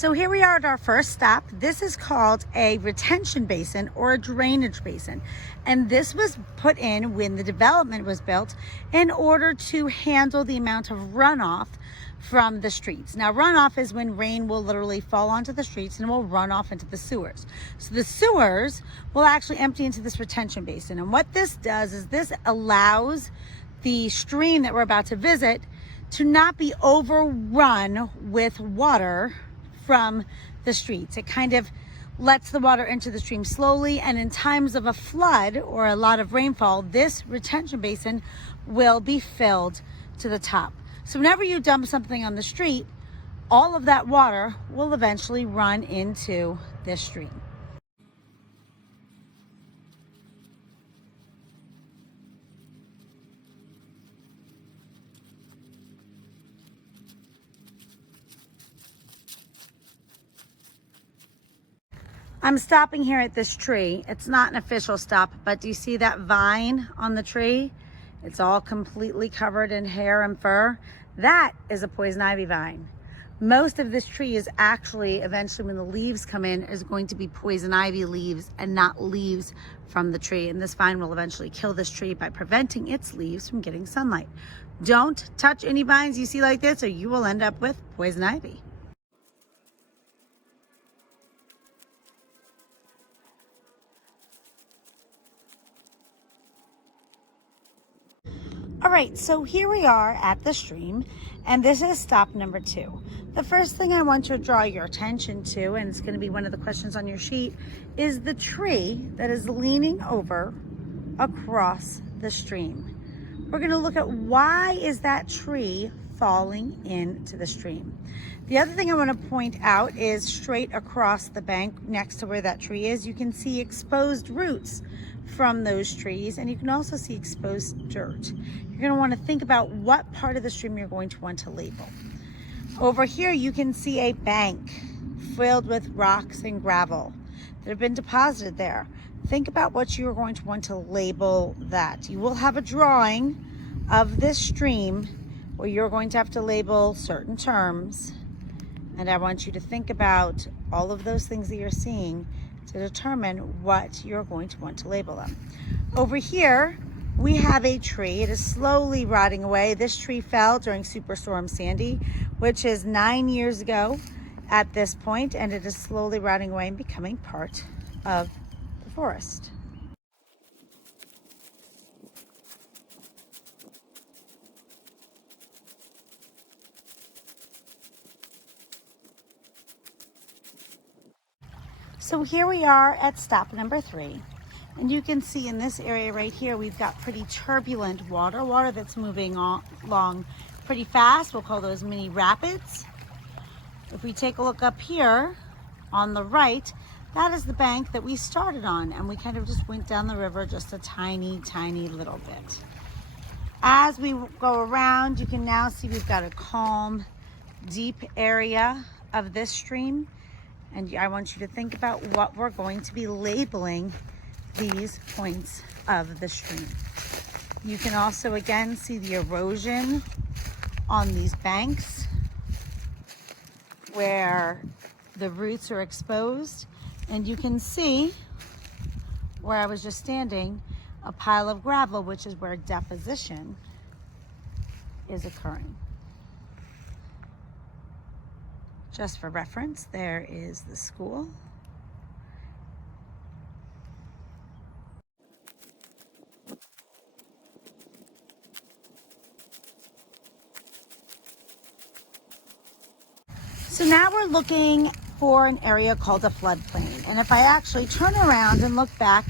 So here we are at our first stop. This is called a retention basin or a drainage basin. And this was put in when the development was built in order to handle the amount of runoff from the streets. Now, runoff is when rain will literally fall onto the streets and will run off into the sewers. So the sewers will actually empty into this retention basin. And what this does is this allows the stream that we're about to visit to not be overrun with water from the streets. It kind of lets the water into the stream slowly, and in times of a flood or a lot of rainfall, this retention basin will be filled to the top. So whenever you dump something on the street, all of that water will eventually run into this stream. I'm stopping here at this tree. It's not an official stop, but do you see that vine on the tree? It's all completely covered in hair and fur. That is a poison ivy vine. Most of this tree is actually, eventually when the leaves come in, is going to be poison ivy leaves and not leaves from the tree. And this vine will eventually kill this tree by preventing its leaves from getting sunlight. Don't touch any vines you see like this or you will end up with poison ivy. All right, so here we are at the stream, and this is stop number 2. The first thing I want to draw your attention to, and it's going to be one of the questions on your sheet, is the tree that is leaning over across the stream. We're going to look at why is that tree falling into the stream. The other thing I want to point out is straight across the bank next to where that tree is, you can see exposed roots from those trees, and you can also see exposed dirt. You're going to want to think about what part of the stream you're going to want to label. Over here you can see a bank filled with rocks and gravel that have been deposited there. Think about what you're going to want to label that. You will have a drawing of this stream where you're going to have to label certain terms, and I want you to think about all of those things that you're seeing to determine what you're going to want to label them. Over here, we have a tree. It is slowly rotting away. This tree fell during Superstorm Sandy, which is 9 years ago at this point, and it is slowly rotting away and becoming part of the forest. So here we are at stop number 3. And you can see in this area right here, we've got pretty turbulent water that's moving along pretty fast. We'll call those mini rapids. If we take a look up here on the right, that is the bank that we started on, and we kind of just went down the river just a tiny, tiny little bit. As we go around, you can now see we've got a calm, deep area of this stream. And I want you to think about what we're going to be labeling these points of the stream. You can also again see the erosion on these banks where the roots are exposed, and you can see where I was just standing a pile of gravel, which is where deposition is occurring. Just for reference, there is the school. So now we're looking for an area called a floodplain. And if I actually turn around and look back,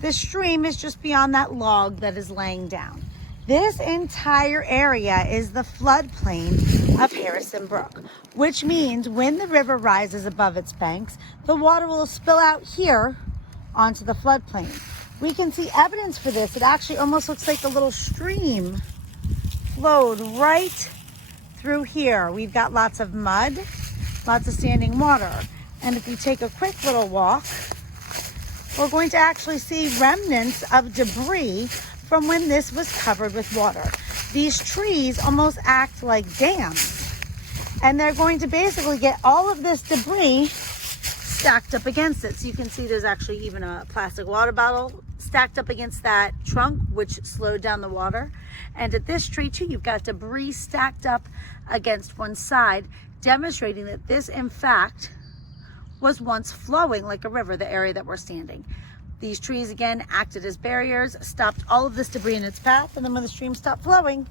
the stream is just beyond that log that is laying down. This entire area is the floodplain of Harrison Brook, which means when the river rises above its banks, the water will spill out here onto the floodplain. We can see evidence for this. It actually almost looks like a little stream flowed right through here. We've got lots of mud, lots of standing water. And if you take a quick little walk, we're going to actually see remnants of debris from when this was covered with water. These trees almost act like dams. And they're going to basically get all of this debris stacked up against it. So you can see there's actually even a plastic water bottle stacked up against that trunk, which slowed down the water. And at this tree too, you've got debris stacked up against one side, demonstrating that this, in fact, was once flowing like a river, the area that we're standing. These trees, again, acted as barriers, stopped all of this debris in its path, and then when the stream stopped flowing,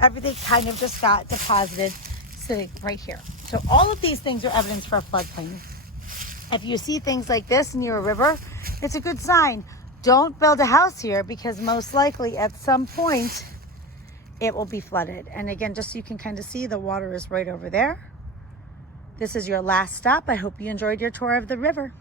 everything kind of just got deposited sitting right here. So all of these things are evidence for a floodplain. If you see things like this near a river, it's a good sign. Don't build a house here, because most likely at some point it will be flooded. And again, just so you can kind of see, the water is right over there. This is your last stop. I hope you enjoyed your tour of the river.